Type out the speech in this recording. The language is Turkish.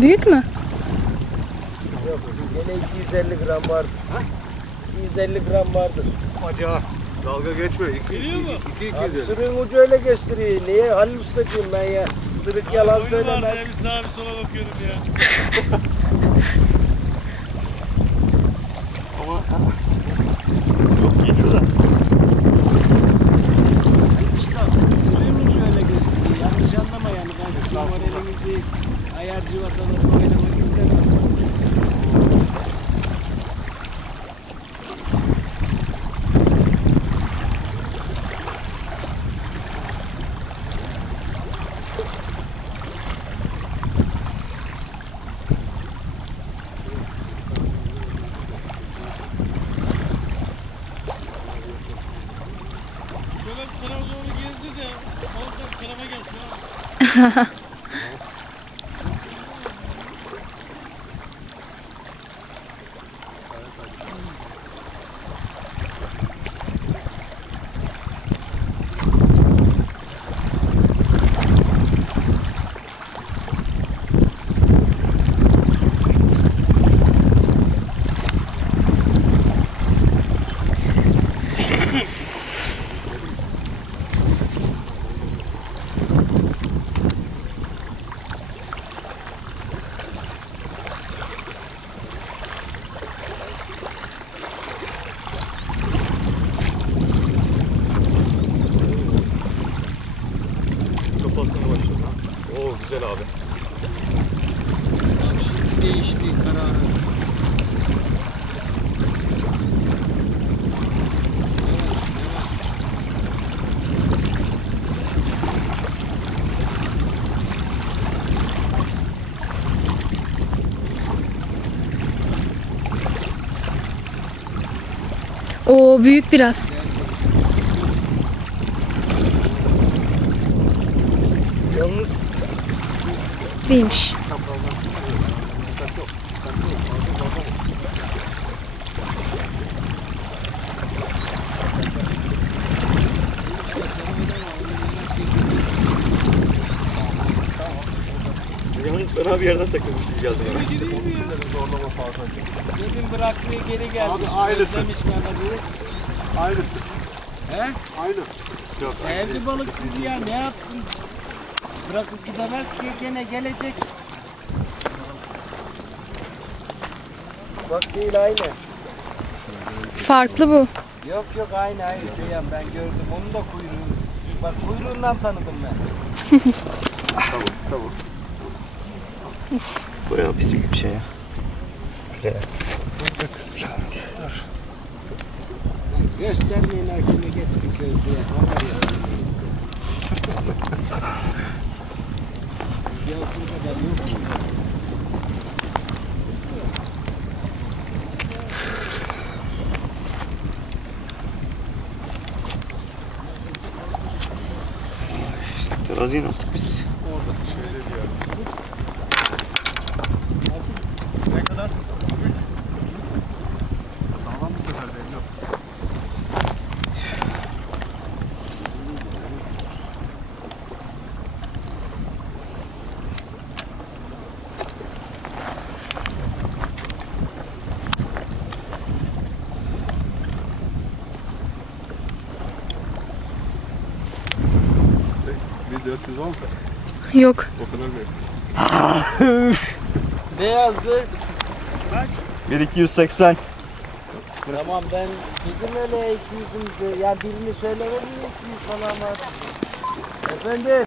Büyük mü? Yok, gene 250 gram vardır. 250 gram vardır. Acayip. Dalga geçme. Geliyor mu? 2-2 Sırığın ucu öyle gösteriyor. Niye? Halil Ustacığım ben ya. Sırık yalan Oyunu söylemez. vardı ya, bir sağa bir sola bakıyorum ya. Ama çok geliyor da. Sırığın ucu öyle gösteriyor. Yanlış anlama yani. Ben sizin moralinizi ayar cıvatalarını oynamak istemem. Şöyle Trabzon'u gezdi de balıklar tarafa gelsin ha. Kapatmaya başladı. Oo güzel abi. Şimdi değişti kararı. Oo, büyük biraz. Yalnız Değilmiş. Yalnız fena bir yerden takılmış gibi geldi bana. dedim bırakmaya geri gelmiş. Abi aynısı. Demiş Mehmet'i. Aynısı. He? Aynı. Yok. Evli balık sizi ya ne yapsın? Bırakıp gidemez ki gene gelecek. Bak değil aynı. Farklı bu. Yok aynı Seyhan ben gördüm onun da kuyruğu. Bak kuyruğundan tanıdım ben. Tamam. Bayağı bizim gibi şey ya. Göstermeyin hakime getirin sözlüğe. Haber yapın. Yalçın kadar yok mu? Teraziye ne attık biz? Orada şöyle bir yer. Ne kadar? 3. Sağlam bu sefer de yok. Bir 400 var mı? Yok. O kadar büyük. Ne yazdı? 1280. Tamam ben dedim öyle 200'ün ya birini söylemem mi 200 falan var. Efendim?